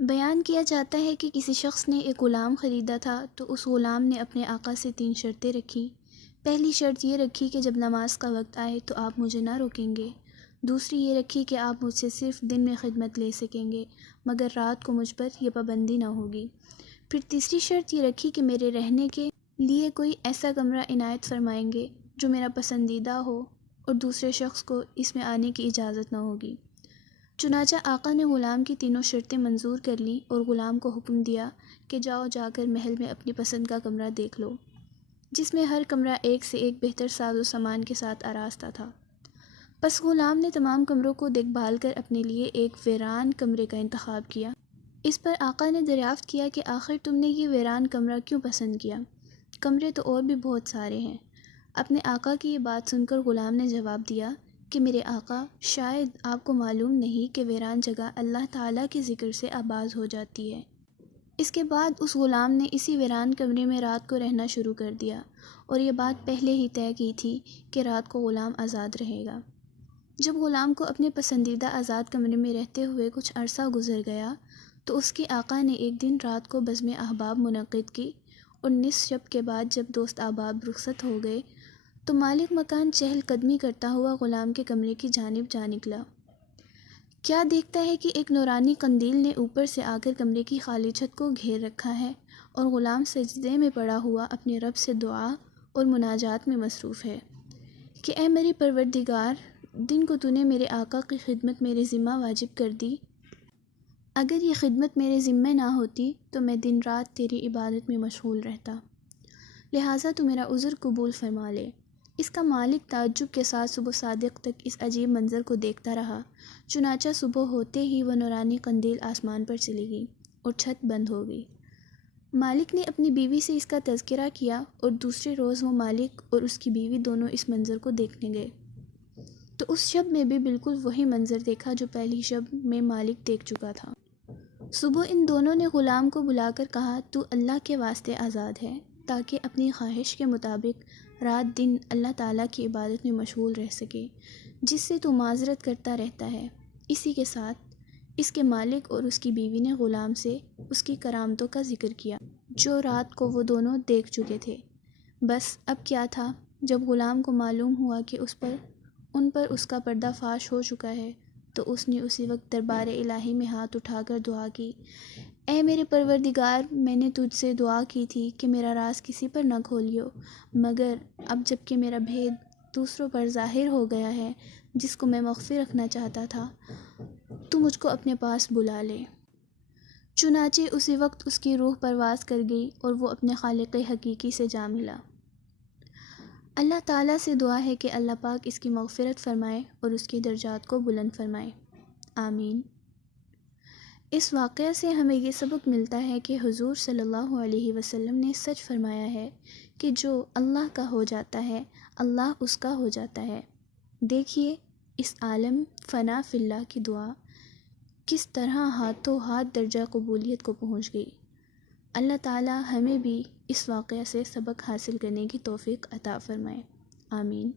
بیان کیا جاتا ہے کہ کسی شخص نے ایک غلام خریدا تھا تو اس غلام نے اپنے آقا سے 3 شرطیں رکھی۔ پہلی شرط یہ رکھی کہ جب نماز کا وقت آئے تو آپ مجھے نہ روکیں گے۔ دوسری یہ رکھی کہ آپ مجھ سے صرف دن میں خدمت لے سکیں گے مگر رات کو مجھ پر یہ پابندی نہ ہوگی۔ پھر تیسری شرط یہ رکھی کہ میرے رہنے کے لیے کوئی ایسا کمرہ عنایت فرمائیں گے جو میرا پسندیدہ ہو اور دوسرے شخص کو اس میں آنے کی اجازت نہ ہوگی۔ چنانچہ آقا نے غلام کی تینوں شرطیں منظور کر لیں اور غلام کو حکم دیا کہ جاؤ جا کر محل میں اپنی پسند کا کمرہ دیکھ لو، جس میں ہر کمرہ ایک سے ایک بہتر ساز و سامان کے ساتھ آراستہ تھا۔ پس غلام نے تمام کمروں کو دیکھ بھال کر اپنے لیے ایک ویران کمرے کا انتخاب کیا۔ اس پر آقا نے دریافت کیا کہ آخر تم نے یہ ویران کمرہ کیوں پسند کیا؟ کمرے تو اور بھی بہت سارے ہیں۔ اپنے آقا کی یہ بات سن کر غلام نے جواب دیا کہ میرے آقا، شاید آپ کو معلوم نہیں کہ ویران جگہ اللہ تعالیٰ کے ذکر سے آباد ہو جاتی ہے۔ اس کے بعد اس غلام نے اسی ویران کمرے میں رات کو رہنا شروع کر دیا اور یہ بات پہلے ہی طے کی تھی کہ رات کو غلام آزاد رہے گا۔ جب غلام کو اپنے پسندیدہ آزاد کمرے میں رہتے ہوئے کچھ عرصہ گزر گیا تو اس کے آقا نے ایک دن رات کو بزم احباب منعقد کی اور نصف شب کے بعد جب دوست احباب رخصت ہو گئے تو مالک مکان چہل قدمی کرتا ہوا غلام کے کمرے کی جانب جا نکلا۔ کیا دیکھتا ہے کہ ایک نورانی قندیل نے اوپر سے آ کر کمرے کی خالی چھت کو گھیر رکھا ہے اور غلام سجدے میں پڑا ہوا اپنے رب سے دعا اور مناجات میں مصروف ہے کہ اے میرے پروردگار، دن کو تو نے میرے آقا کی خدمت میرے ذمہ واجب کر دی۔ اگر یہ خدمت میرے ذمہ نہ ہوتی تو میں دن رات تیری عبادت میں مشغول رہتا، لہٰذا تو میرا عذر قبول فرما لے۔ اس کا مالک تعجب کے ساتھ صبح صادق تک اس عجیب منظر کو دیکھتا رہا۔ چنانچہ صبح ہوتے ہی وہ نورانی قندیل آسمان پر چلی گئی اور چھت بند ہو گئی۔ مالک نے اپنی بیوی سے اس کا تذکرہ کیا اور دوسرے روز وہ مالک اور اس کی بیوی دونوں اس منظر کو دیکھنے گئے تو اس شب میں بھی بالکل وہی منظر دیکھا جو پہلی شب میں مالک دیکھ چکا تھا۔ صبح ان دونوں نے غلام کو بلا کر کہا تو اللہ کے واسطے آزاد ہے تاکہ اپنی خواہش کے مطابق رات دن اللہ تعالیٰ کی عبادت میں مشغول رہ سکے، جس سے تو معذرت کرتا رہتا ہے۔ اسی کے ساتھ اس کے مالک اور اس کی بیوی نے غلام سے اس کی کرامتوں کا ذکر کیا جو رات کو وہ دونوں دیکھ چکے تھے۔ بس اب کیا تھا، جب غلام کو معلوم ہوا کہ ان پر اس کا پردہ فاش ہو چکا ہے تو اس نے اسی وقت دربار الہی میں ہاتھ اٹھا کر دعا کی، اے میرے پروردگار، میں نے تجھ سے دعا کی تھی کہ میرا راز کسی پر نہ کھولیو، مگر اب جب کہ میرا بھید دوسروں پر ظاہر ہو گیا ہے جس کو میں مخفی رکھنا چاہتا تھا، تو مجھ کو اپنے پاس بلا لے۔ چنانچہ اسی وقت اس کی روح پرواز کر گئی اور وہ اپنے خالق حقیقی سے جا ملا۔ اللہ تعالیٰ سے دعا ہے کہ اللہ پاک اس کی مغفرت فرمائے اور اس کی درجات کو بلند فرمائے، آمین۔ اس واقعہ سے ہمیں یہ سبق ملتا ہے کہ حضور صلی اللہ علیہ وسلم نے سچ فرمایا ہے کہ جو اللہ کا ہو جاتا ہے اللہ اس کا ہو جاتا ہے۔ دیکھیے اس عالم فنا فی اللہ کی دعا کس طرح ہاتھوں ہاتھ درجہ قبولیت کو پہنچ گئی۔ اللہ تعالی ہمیں بھی اس واقعہ سے سبق حاصل کرنے کی توفیق عطا فرمائے، آمین۔